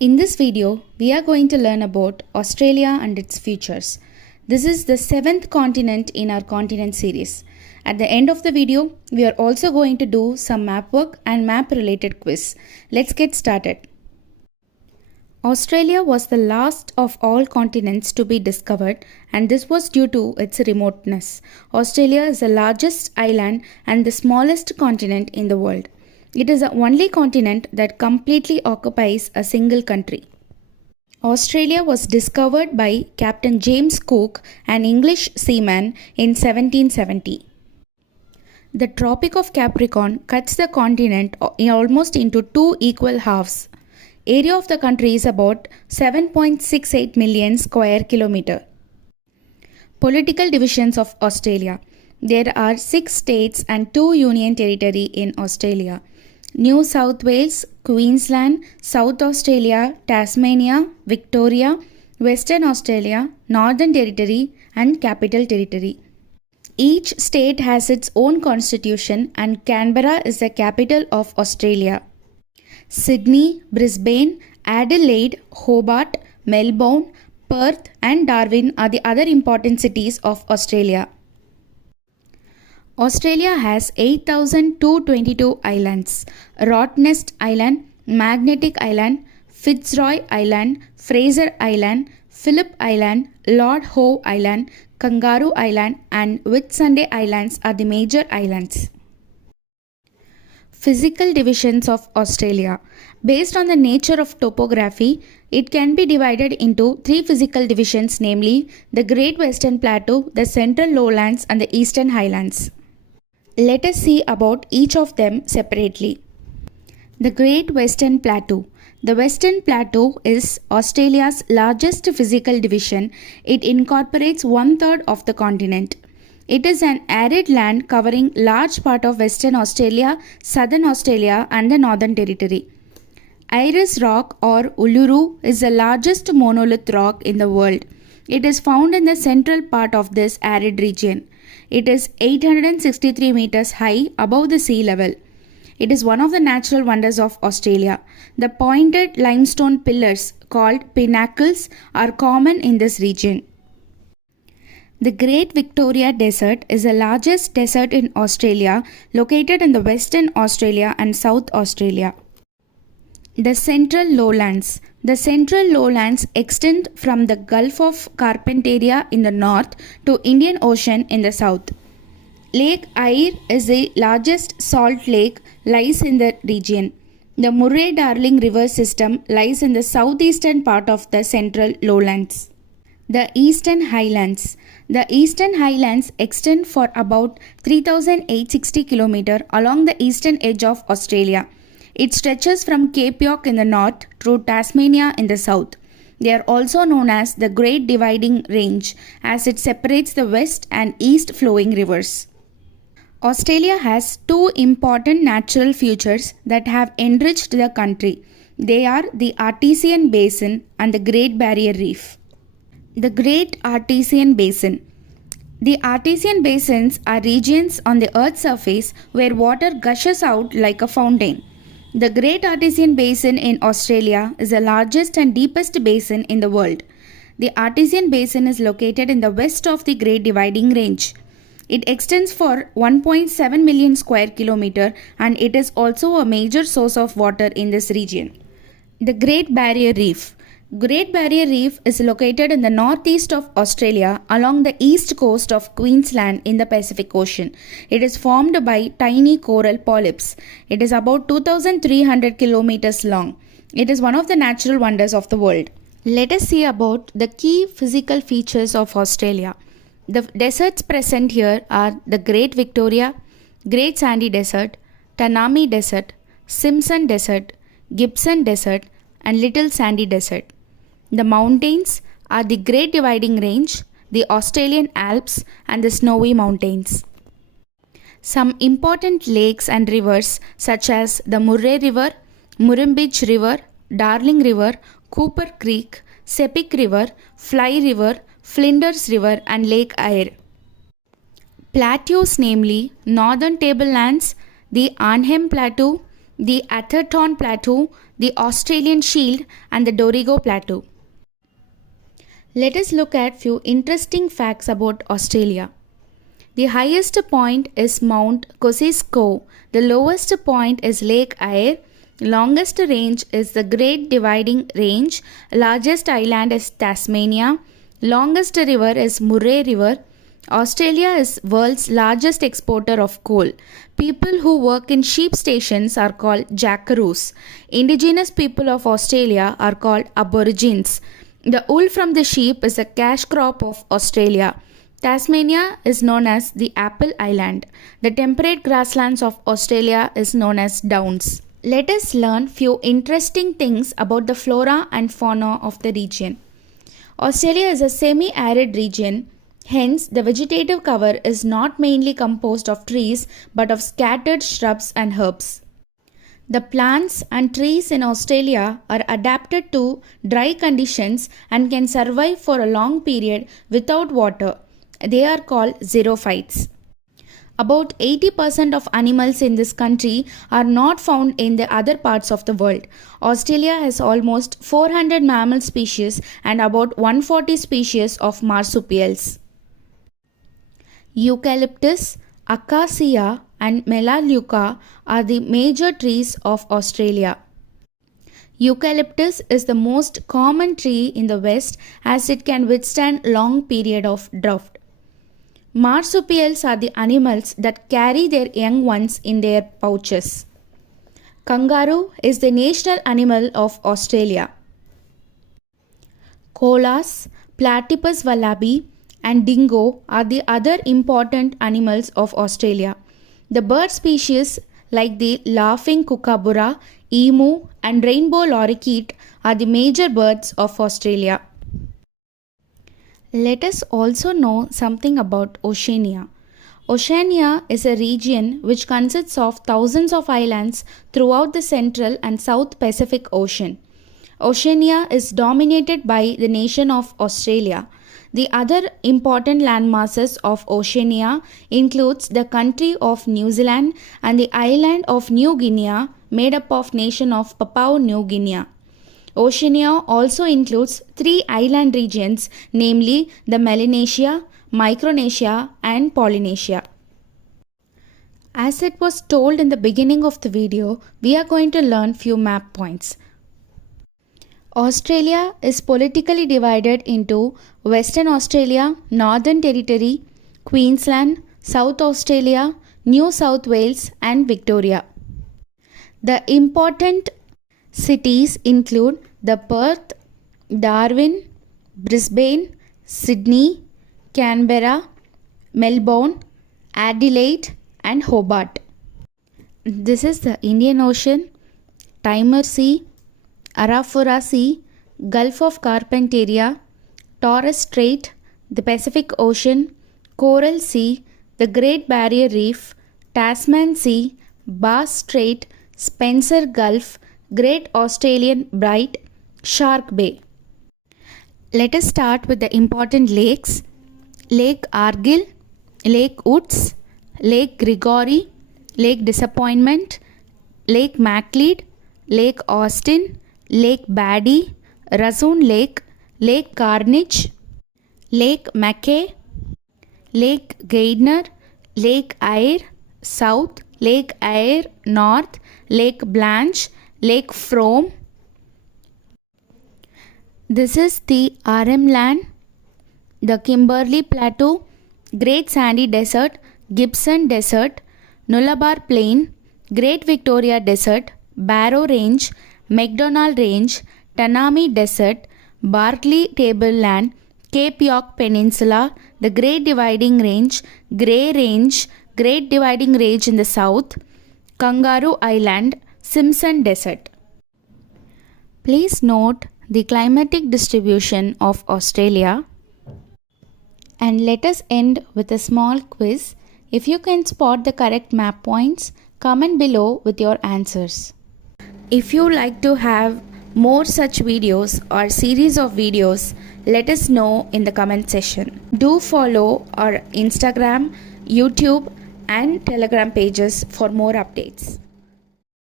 In this video, we are going to learn about Australia and its futures. This is the 7th continent in our continent series. At the end of the video, we are also going to do some map work and map related quiz. Let's get started. Australia was the last of all continents to be discovered, and this was due to its remoteness. Australia is the largest island and the smallest continent in the world. It is the only continent that completely occupies a single country. Australia was discovered by Captain James Cook, an English seaman, in 1770. The Tropic of Capricorn cuts the continent almost into two equal halves. Area of the country is about 7.68 million square kilometer. Political divisions of Australia. There are 6 states and 2 union territory in Australia. New South Wales, Queensland, South Australia, Tasmania, Victoria, Western Australia, Northern Territory and Capital Territory. Each state has its own constitution and Canberra is the capital of Australia. Sydney, Brisbane, Adelaide, Hobart, Melbourne, Perth and Darwin are the other important cities of Australia. Australia has 8,222 islands: Rottnest Island, Magnetic Island, Fitzroy Island, Fraser Island, Phillip Island, Lord Howe Island, Kangaroo Island and Whitsunday Islands are the major islands. Physical divisions of Australia. Based on the nature of topography, it can be divided into 3 physical divisions, namely the Great Western Plateau, the Central Lowlands and the Eastern Highlands. Let us see about each of them separately. The Great Western Plateau. The Western Plateau is Australia's largest physical division. It incorporates 1/3 of the continent. It is an arid land covering large part of Western Australia, Southern Australia and the Northern Territory. Iris Rock or Uluru is the largest monolith rock in the world. It is found in the central part of this arid region. It is 863 meters high above the sea level. It is one of the natural wonders of Australia. The pointed limestone pillars called pinnacles are common in this region. The Great Victoria Desert is the largest desert in Australia, located in the Western Australia and South Australia. The Central Lowlands. The Central Lowlands extend from the Gulf of Carpentaria in the north to Indian Ocean in the south. Lake Eyre is the largest salt lake, lies in the region. The Murray-Darling River system lies in the southeastern part of the Central Lowlands. The Eastern Highlands. The Eastern Highlands extend for about 3,860 km along the eastern edge of Australia. It stretches from Cape York in the north through Tasmania in the south. They are also known as the Great Dividing Range as it separates the west and east flowing rivers. Australia has 2 important natural features that have enriched the country. They are the Artesian Basin and the Great Barrier Reef. The Great Artesian Basin. The Artesian basins are regions on the Earth's surface where water gushes out like a fountain. The Great Artesian Basin in Australia is the largest and deepest basin in the world. The Artesian Basin is located in the west of the Great Dividing Range. It extends for 1.7 million square kilometer and it is also a major source of water in this region. The Great Barrier Reef. Great Barrier Reef is located in the northeast of Australia along the east coast of Queensland in the Pacific Ocean. It is formed by tiny coral polyps. It is about 2,300 kilometers long. It is one of the natural wonders of the world. Let us see about the key physical features of Australia. The deserts present here are the Great Victoria, Great Sandy Desert, Tanami Desert, Simpson Desert, Gibson Desert and Little Sandy Desert. The mountains are the Great Dividing Range, the Australian Alps and the Snowy Mountains. Some important lakes and rivers such as the Murray River, Murrumbidgee River, Darling River, Cooper Creek, Sepik River, Fly River, Flinders River and Lake Eyre. Plateaus, namely Northern Tablelands, the Arnhem Plateau, the Atherton Plateau, the Australian Shield, and the Dorrigo Plateau. Let us look at few interesting facts about Australia. The highest point is Mount Kosciuszko, the lowest point is Lake Eyre, longest range is the Great Dividing Range, largest island is Tasmania, longest river is Murray River. Australia is world's largest exporter of coal. People who work in sheep stations are called jackaroos. Indigenous people of Australia are called aborigines. The wool from the sheep is a cash crop of Australia. Tasmania is known as the Apple Island. The temperate grasslands of Australia is known as Downs. Let us learn few interesting things about the flora and fauna of the region. Australia is a semi-arid region, hence the vegetative cover is not mainly composed of trees but of scattered shrubs and herbs. The plants and trees in Australia are adapted to dry conditions and can survive for a long period without water. They are called xerophytes. About 80% of animals in this country are not found in the other parts of the world. Australia has almost 400 mammal species and about 140 species of marsupials. Eucalyptus, acacia and melaleuca are the major trees of Australia. Eucalyptus is the most common tree in the West as it can withstand long period of drought. Marsupials are the animals that carry their young ones in their pouches. Kangaroo is the national animal of Australia. Koalas, Platypus wallaby and dingo are the other important animals of Australia. The bird species like the laughing kookaburra, emu and rainbow lorikeet are the major birds of Australia. Let us also know something about Oceania. Oceania is a region which consists of thousands of islands throughout the Central and South Pacific Ocean. Oceania is dominated by the nation of Australia. The other important landmasses of Oceania includes the country of New Zealand and the island of New Guinea made up of nation of Papua New Guinea. Oceania also includes 3 island regions, namely the Melanesia, Micronesia and Polynesia. As it was told in the beginning of the video, we are going to learn few map points. Australia is politically divided into Western Australia, Northern Territory, Queensland, South Australia, New South Wales and Victoria. The important cities include the Perth, Darwin, Brisbane, Sydney, Canberra, Melbourne, Adelaide and Hobart. This is the Indian Ocean, Timor Sea, Arafura Sea, Gulf of Carpentaria, Torres Strait, the Pacific Ocean, Coral Sea, the Great Barrier Reef, Tasman Sea, Bass Strait, Spencer Gulf, Great Australian Bight, Shark Bay. Let us start with the important lakes. Lake Argyll, Lake Woods, Lake Gregory, Lake Disappointment, Lake Macleod, Lake Austin, Lake Baddie, Rasoon Lake, Lake Carnage, Lake Mackay, Lake Gardner, Lake Eyre South, Lake Eyre North, Lake Blanche, Lake Frome. This is the RM land, the Kimberley Plateau, Great Sandy Desert, Gibson Desert, Nullarbor Plain, Great Victoria Desert, Barrow Range, McDonald Range, Tanami Desert, Barkly Tableland, Cape York Peninsula, the Great Dividing Range, Grey Range, Great Dividing Range in the south, Kangaroo Island, Simpson Desert. Please note the climatic distribution of Australia. And let us end with a small quiz. If you can spot the correct map points, comment below with your answers. If you like to have more such videos or series of videos, let us know in the comment section. Do follow our Instagram, YouTube and Telegram pages for more updates.